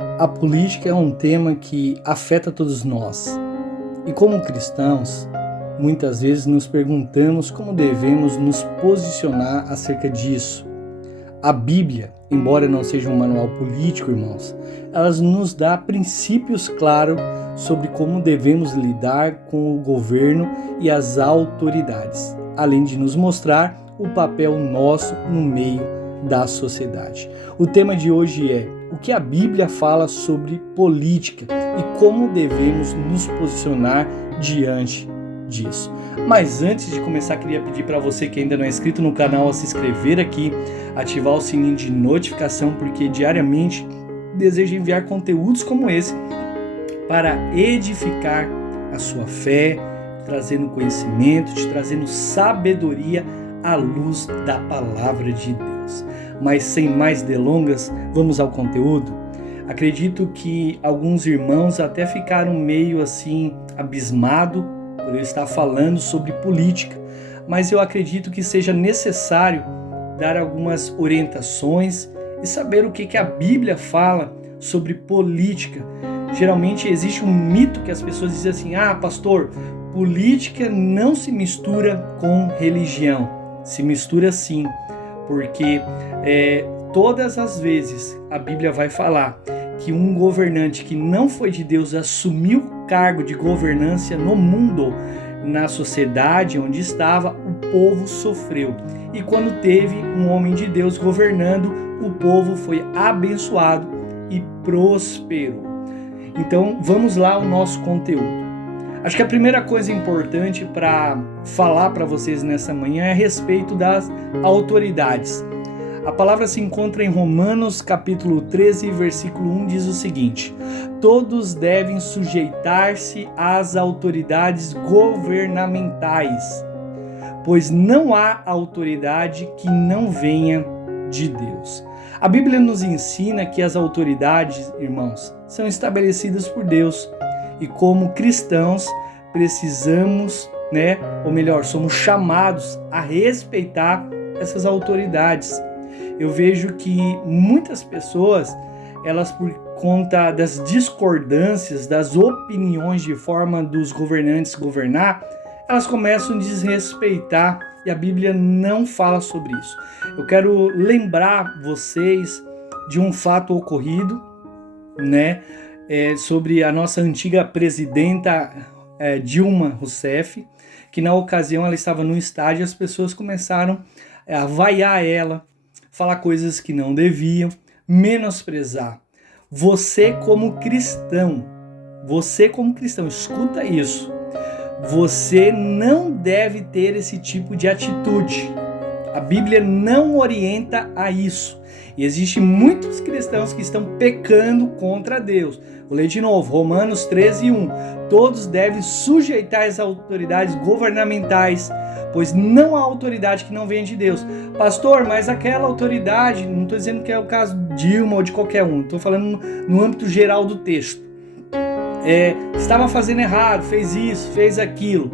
A política é um tema que afeta todos nós. E como cristãos, muitas vezes nos perguntamos como devemos nos posicionar acerca disso. A Bíblia, embora não seja um manual político, irmãos, ela nos dá princípios claros sobre como devemos lidar com o governo e as autoridades, além de nos mostrar o papel nosso no meio da sociedade. O tema de hoje é o que a Bíblia fala sobre política e como devemos nos posicionar diante disso. Mas antes de começar, queria pedir para você que ainda não é inscrito no canal a se inscrever aqui, ativar o sininho de notificação, porque diariamente desejo enviar conteúdos como esse para edificar a sua fé, trazendo conhecimento, te trazendo sabedoria à luz da palavra de Deus. Mas sem mais delongas, vamos ao conteúdo. Acredito que alguns irmãos até ficaram meio assim abismados por eu estar falando sobre política, mas eu acredito que seja necessário dar algumas orientações e saber o que a Bíblia fala sobre política. Geralmente existe um mito que as pessoas dizem assim: pastor, política não se mistura com religião. Se mistura sim, porque todas as vezes a Bíblia vai falar que um governante que não foi de Deus assumiu o cargo de governância no mundo, na sociedade onde estava, o povo sofreu. E quando teve um homem de Deus governando, o povo foi abençoado e prosperou. Então vamos lá ao nosso conteúdo. Acho que a primeira coisa importante para falar para vocês nessa manhã é a respeito das autoridades. A palavra se encontra em Romanos capítulo 13, versículo 1, diz o seguinte: todos devem sujeitar-se às autoridades governamentais, pois não há autoridade que não venha de Deus. A Bíblia nos ensina que as autoridades, irmãos, são estabelecidas por Deus. E como cristãos, precisamos, somos chamados a respeitar essas autoridades. Eu vejo que muitas pessoas, elas por conta das discordâncias, das opiniões de forma dos governantes governar, elas começam a desrespeitar e a Bíblia não fala sobre isso. Eu quero lembrar vocês de um fato ocorrido, sobre a nossa antiga presidenta Dilma Rousseff, que na ocasião ela estava no estádio e as pessoas começaram a vaiar ela, falar coisas que não deviam, menosprezar. Você como cristão, escuta isso, você não deve ter esse tipo de atitude. A Bíblia não orienta a isso. E existem muitos cristãos que estão pecando contra Deus. Vou ler de novo, Romanos 13, 1. Todos devem sujeitar as autoridades governamentais, pois não há autoridade que não venha de Deus. Pastor, mas aquela autoridade, não estou dizendo que é o caso de Dilma ou de qualquer um, estou falando no âmbito geral do texto. Estava fazendo errado, fez isso, fez aquilo.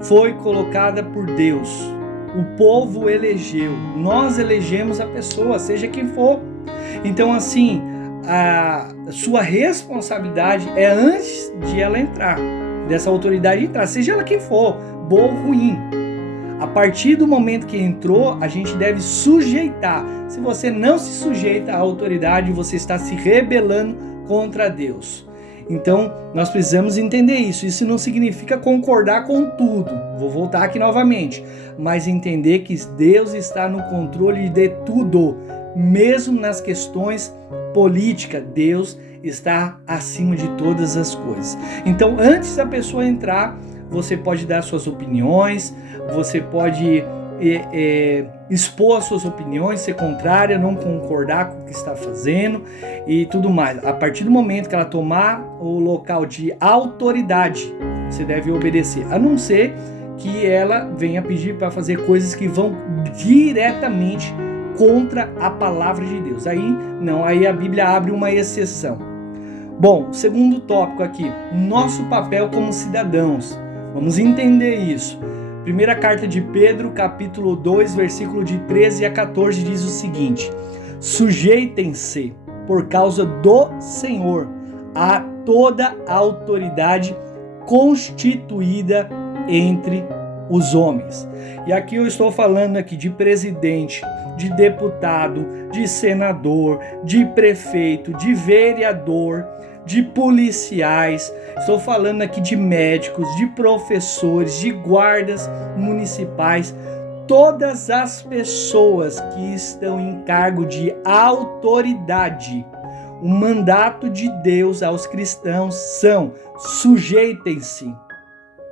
Foi colocada por Deus. O povo elegeu, nós elegemos a pessoa, seja quem for. Então, assim, a sua responsabilidade é antes de ela entrar, dessa autoridade entrar, seja ela quem for, boa ou ruim. A partir do momento que entrou, a gente deve sujeitar. Se você não se sujeita à autoridade, você está se rebelando contra Deus. Então, nós precisamos entender isso. Isso não significa concordar com tudo. Vou voltar aqui novamente. Mas entender que Deus está no controle de tudo. Mesmo nas questões políticas, Deus está acima de todas as coisas. Então, antes da pessoa entrar, você pode dar suas opiniões, você pode expor as suas opiniões, ser contrária, não concordar com o que está fazendo e tudo mais. A partir do momento que ela tomar o local de autoridade, você deve obedecer, a não ser que ela venha pedir para fazer coisas que vão diretamente contra a palavra de Deus. Aí a Bíblia abre uma exceção. Bom, segundo tópico aqui, nosso papel como cidadãos. Vamos entender isso. Primeira carta de Pedro, capítulo 2, versículo de 13 a 14, diz o seguinte: sujeitem-se, por causa do Senhor, há toda a autoridade constituída entre os homens. E aqui eu estou falando aqui de presidente, de deputado, de senador, de prefeito, de vereador, de policiais, estou falando aqui de médicos, de professores, de guardas municipais, todas as pessoas que estão em cargo de autoridade. O mandato de Deus aos cristãos são: sujeitem-se,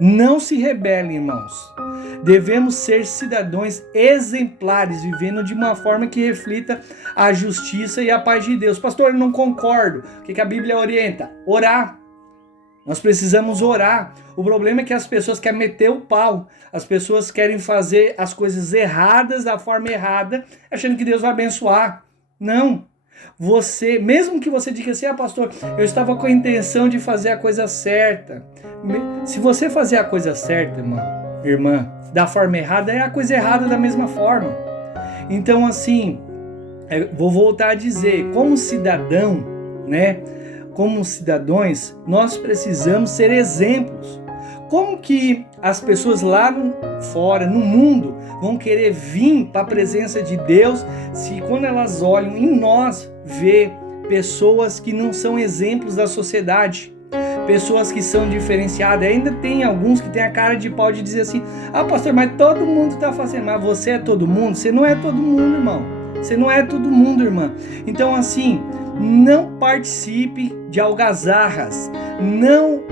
não se rebelem, irmãos. Devemos ser cidadãos exemplares, vivendo de uma forma que reflita a justiça e a paz de Deus. Pastor, eu não concordo. O que a Bíblia orienta? Orar. Nós precisamos orar. O problema é que as pessoas querem meter o pau. As pessoas querem fazer as coisas erradas, da forma errada, achando que Deus vai abençoar. Não. Você, mesmo que você diga assim: pastor, eu estava com a intenção de fazer a coisa certa. Se você fazer a coisa certa, irmã, da forma errada, é a coisa errada da mesma forma. Então, assim, vou voltar a dizer, como cidadão, né? Como cidadãos, nós precisamos ser exemplos. Como que as pessoas lá fora, no mundo, vão querer vir para a presença de Deus se quando elas olham em nós, vê pessoas que não são exemplos da sociedade, pessoas que são diferenciadas? Ainda tem alguns que têm a cara de pau de dizer assim: pastor, mas todo mundo está fazendo. Mas você é todo mundo? Você não é todo mundo, irmão. Você não é todo mundo, irmã. Então, assim, não participe de algazarras, não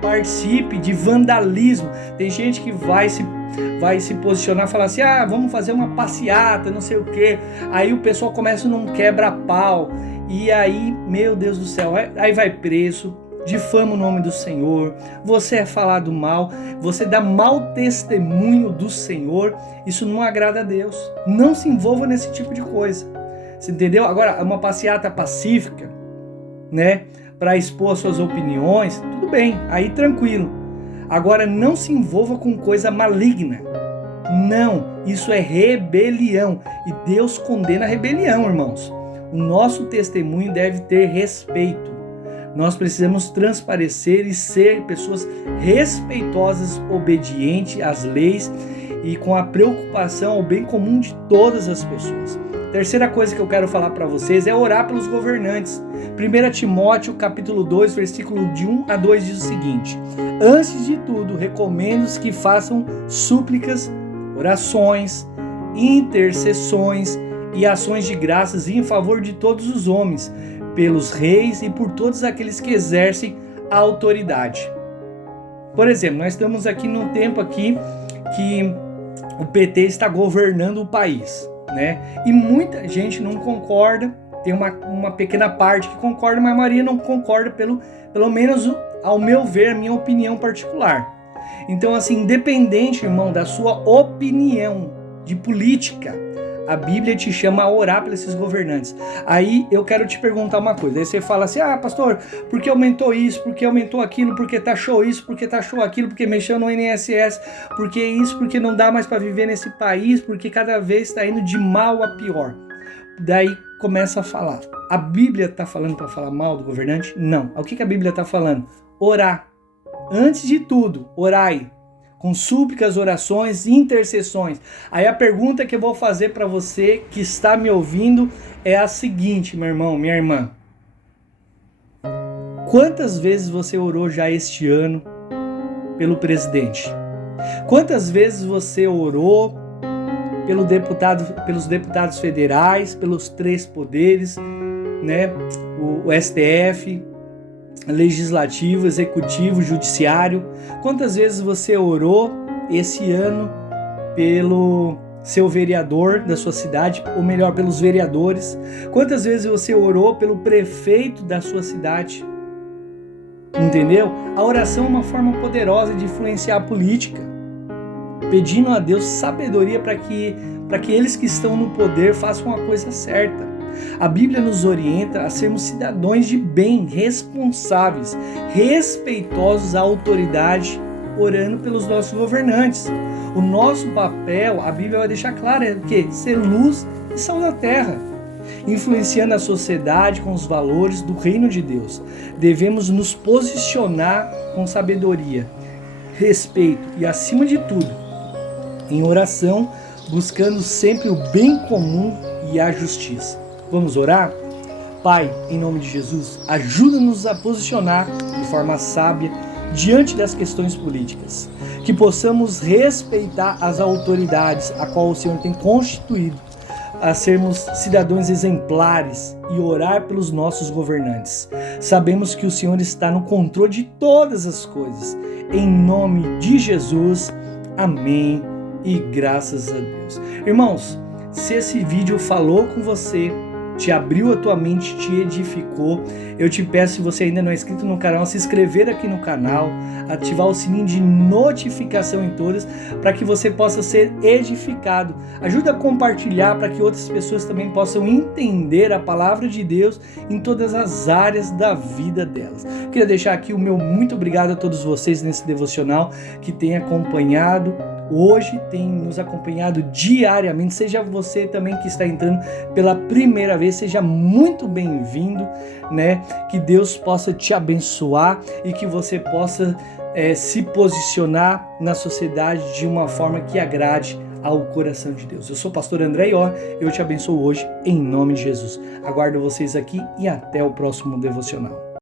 participe de vandalismo. Tem gente que vai se posicionar e falar assim: vamos fazer uma passeata, não sei o quê. Aí o pessoal começa num quebra-pau. E aí, meu Deus do céu, aí vai preso, difama o nome do Senhor, você é falado mal, você dá mau testemunho do Senhor. Isso não agrada a Deus. Não se envolva nesse tipo de coisa. Você entendeu? Agora, uma passeata pacífica, né, para expor suas opiniões, tudo bem, aí tranquilo. Agora, não se envolva com coisa maligna. Não, isso é rebelião. E Deus condena a rebelião, irmãos. O nosso testemunho deve ter respeito. Nós precisamos transparecer e ser pessoas respeitosas, obedientes às leis e com a preocupação ao bem comum de todas as pessoas. Terceira coisa que eu quero falar para vocês é orar pelos governantes. 1 Timóteo capítulo 2, versículo de 1 a 2 diz o seguinte: antes de tudo, recomendo que façam súplicas, orações, intercessões e ações de graças em favor de todos os homens, pelos reis e por todos aqueles que exercem a autoridade. Por exemplo, nós estamos aqui num tempo aqui que o PT está governando o país, né? E muita gente não concorda, tem uma pequena parte que concorda, mas a maioria não concorda, pelo menos ao meu ver, a minha opinião particular. Então, assim, independente, irmão, da sua opinião de política, a Bíblia te chama a orar por esses governantes. Aí eu quero te perguntar uma coisa. Aí você fala assim: pastor, por que aumentou isso? Por que aumentou aquilo? Por que taxou isso? Por que taxou aquilo? Por que mexeu no INSS? Por que isso? Por que não dá mais para viver nesse país? Porque cada vez está indo de mal a pior. Daí começa a falar. A Bíblia está falando para falar mal do governante? Não. O que a Bíblia está falando? Orar. Antes de tudo, orai. Com súplicas, orações e intercessões. Aí a pergunta que eu vou fazer para você que está me ouvindo é a seguinte, meu irmão, minha irmã. Quantas vezes você orou já este ano pelo presidente? Quantas vezes você orou pelos deputados federais, pelos 3 poderes, né? O STF, legislativo, executivo, judiciário? Quantas vezes você orou esse ano pelo seu vereador da sua cidade, ou melhor, pelos vereadores? Quantas vezes você orou pelo prefeito da sua cidade? Entendeu? A oração é uma forma poderosa de influenciar a política, pedindo a Deus sabedoria para que eles que estão no poder façam a coisa certa. A Bíblia nos orienta a sermos cidadãos de bem, responsáveis, respeitosos à autoridade, orando pelos nossos governantes. O nosso papel, a Bíblia vai deixar claro, é o quê? Ser luz e sal da terra. influenciando a sociedade com os valores do reino de Deus. Devemos nos posicionar com sabedoria, respeito e, acima de tudo, em oração, buscando sempre o bem comum e a justiça. Vamos orar? Pai, em nome de Jesus, ajuda-nos a posicionar de forma sábia diante das questões políticas, que possamos respeitar as autoridades a qual o Senhor tem constituído, a sermos cidadãos exemplares e orar pelos nossos governantes. Sabemos que o Senhor está no controle de todas as coisas. Em nome de Jesus, amém e graças a Deus. Irmãos, se esse vídeo falou com você, te abriu a tua mente, te edificou, eu te peço, se você ainda não é inscrito no canal, se inscrever aqui no canal, ativar o sininho de notificação em todas, para que você possa ser edificado. Ajuda a compartilhar para que outras pessoas também possam entender a palavra de Deus em todas as áreas da vida delas. Queria deixar aqui o meu muito obrigado a todos vocês nesse devocional que tem acompanhado hoje, tem nos acompanhado diariamente. Seja você também que está entrando pela primeira vez, seja muito bem-vindo, né? Que Deus possa te abençoar e que você possa se posicionar na sociedade de uma forma que agrade ao coração de Deus. Eu sou o pastor André Ió, eu te abençoo hoje em nome de Jesus. Aguardo vocês aqui e até o próximo devocional.